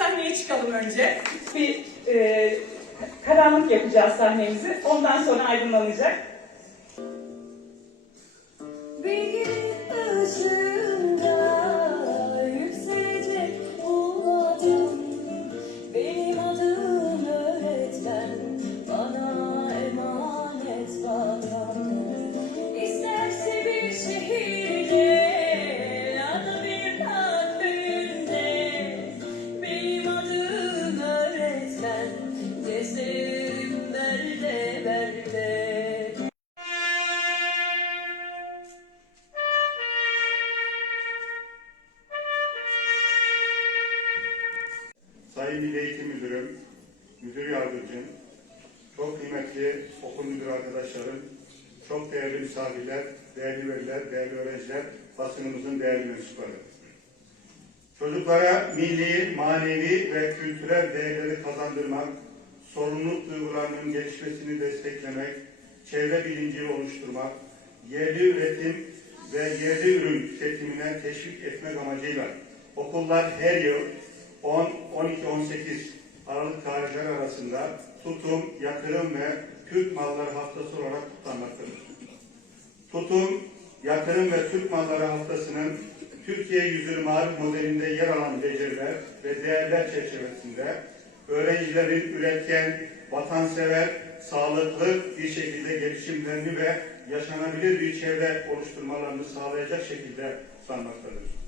sahneye çıkalım önce. Bir e, karanlık yapacağız sahnemizi. Ondan sonra aydınlanacak. Bir Sayın Milli Eğitim Müdürüm, Müdür Yardımcım, çok kıymetli okul müdürü arkadaşlarım, çok değerli misafirler, değerli veliler, değerli öğrenciler, basınımızın değerli mensupları. Çocuklara milli, manevi ve kültürel değerleri kazandırmak, sorumluluk duygularının gelişmesini desteklemek, çevre bilincini oluşturmak, yerli üretim ve yerli ürün tüketimine teşvik etmek amacıyla okullar her yıl 10, 12, 18 Aralık tarihleri arasında tutum, yatırım ve Türk malları haftası olarak kutlanmaktadır. Tutum, yatırım ve Türk malları haftasının Türkiye Yüzünü Marif modelinde yer alan beceriler ve değerler çerçevesinde öğrencilerin üretken, vatansever, sağlıklı bir şekilde gelişimlerini ve yaşanabilir bir çevre oluşturmalarını sağlayacak şekilde sanmaktadır.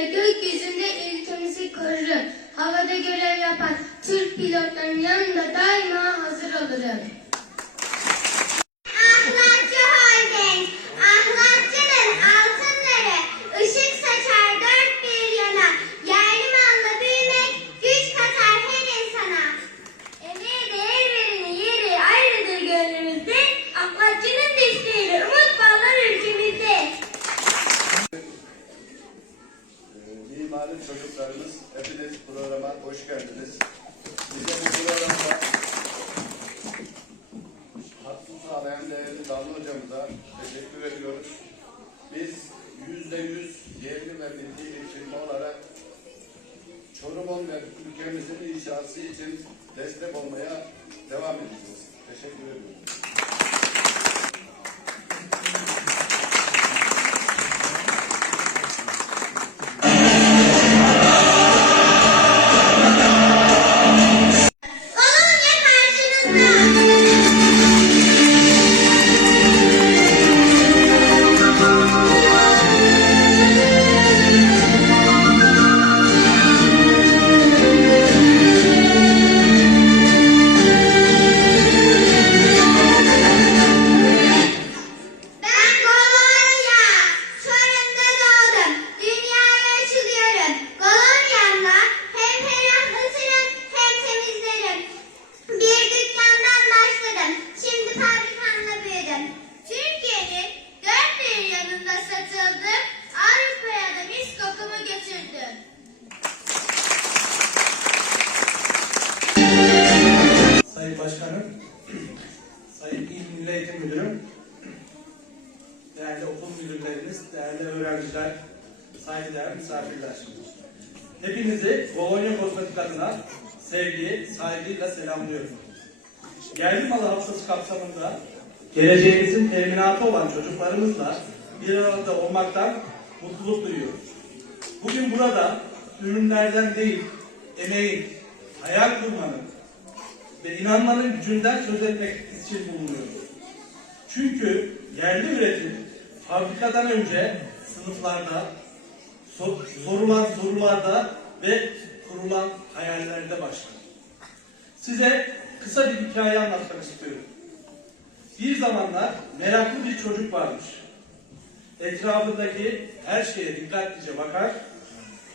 Ve gökyüzünde ülkemizi korurum. Havada görev yapan Türk pilotların yanında daima hazır olurum. Hoş geldiniz. Bize bu programda hakkı sağlayan değerli Damla hocamıza teşekkür ediyoruz. Biz yüzde yüz yerli ve milli bir firma olarak Çorum'un ve ülkemizin inşası için destek olmaya devam edeceğiz. Teşekkür ediyoruz. Müdürlerimiz, değerli öğrenciler, saygıdeğer misafirler. Hepinizi Bologna Kozmetik adına sevgi, saygıyla selamlıyorum. Yerli malı haftası kapsamında geleceğimizin teminatı olan çocuklarımızla bir arada olmaktan mutluluk duyuyoruz. Bugün burada ürünlerden değil, emeğin, hayal kurmanın ve inanmanın gücünden söz etmek için bulunuyoruz. Çünkü yerli üretim fabrikadan önce sınıflarda, sor- sorulan sorularda ve kurulan hayallerde başlar. Size kısa bir hikaye anlatmak istiyorum. Bir zamanlar meraklı bir çocuk varmış. Etrafındaki her şeye dikkatlice bakar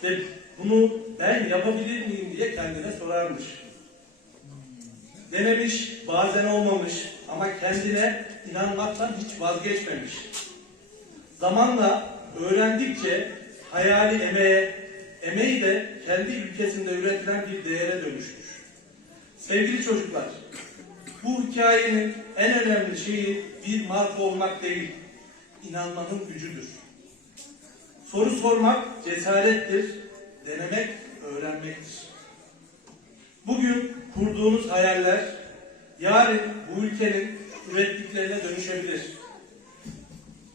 ve bunu ben yapabilir miyim diye kendine sorarmış. Denemiş, bazen olmamış ama kendine inanmaktan hiç vazgeçmemiş. Zamanla öğrendikçe hayali emeğe, emeği de kendi ülkesinde üretilen bir değere dönüşmüş. Sevgili çocuklar, bu hikayenin en önemli şeyi bir marka olmak değil, inanmanın gücüdür. Soru sormak cesarettir, denemek öğrenmektir. Bugün kurduğunuz hayaller, yarın bu ülkenin ürettiklerine dönüşebilir.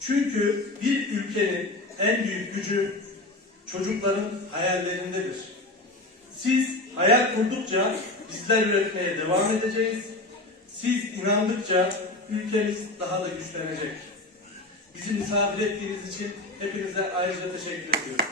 Çünkü bir ülkenin en büyük gücü çocukların hayallerindedir. Siz hayal kurdukça bizler üretmeye devam edeceğiz. Siz inandıkça ülkemiz daha da güçlenecek. Bizi misafir ettiğiniz için hepinize ayrıca teşekkür ediyorum.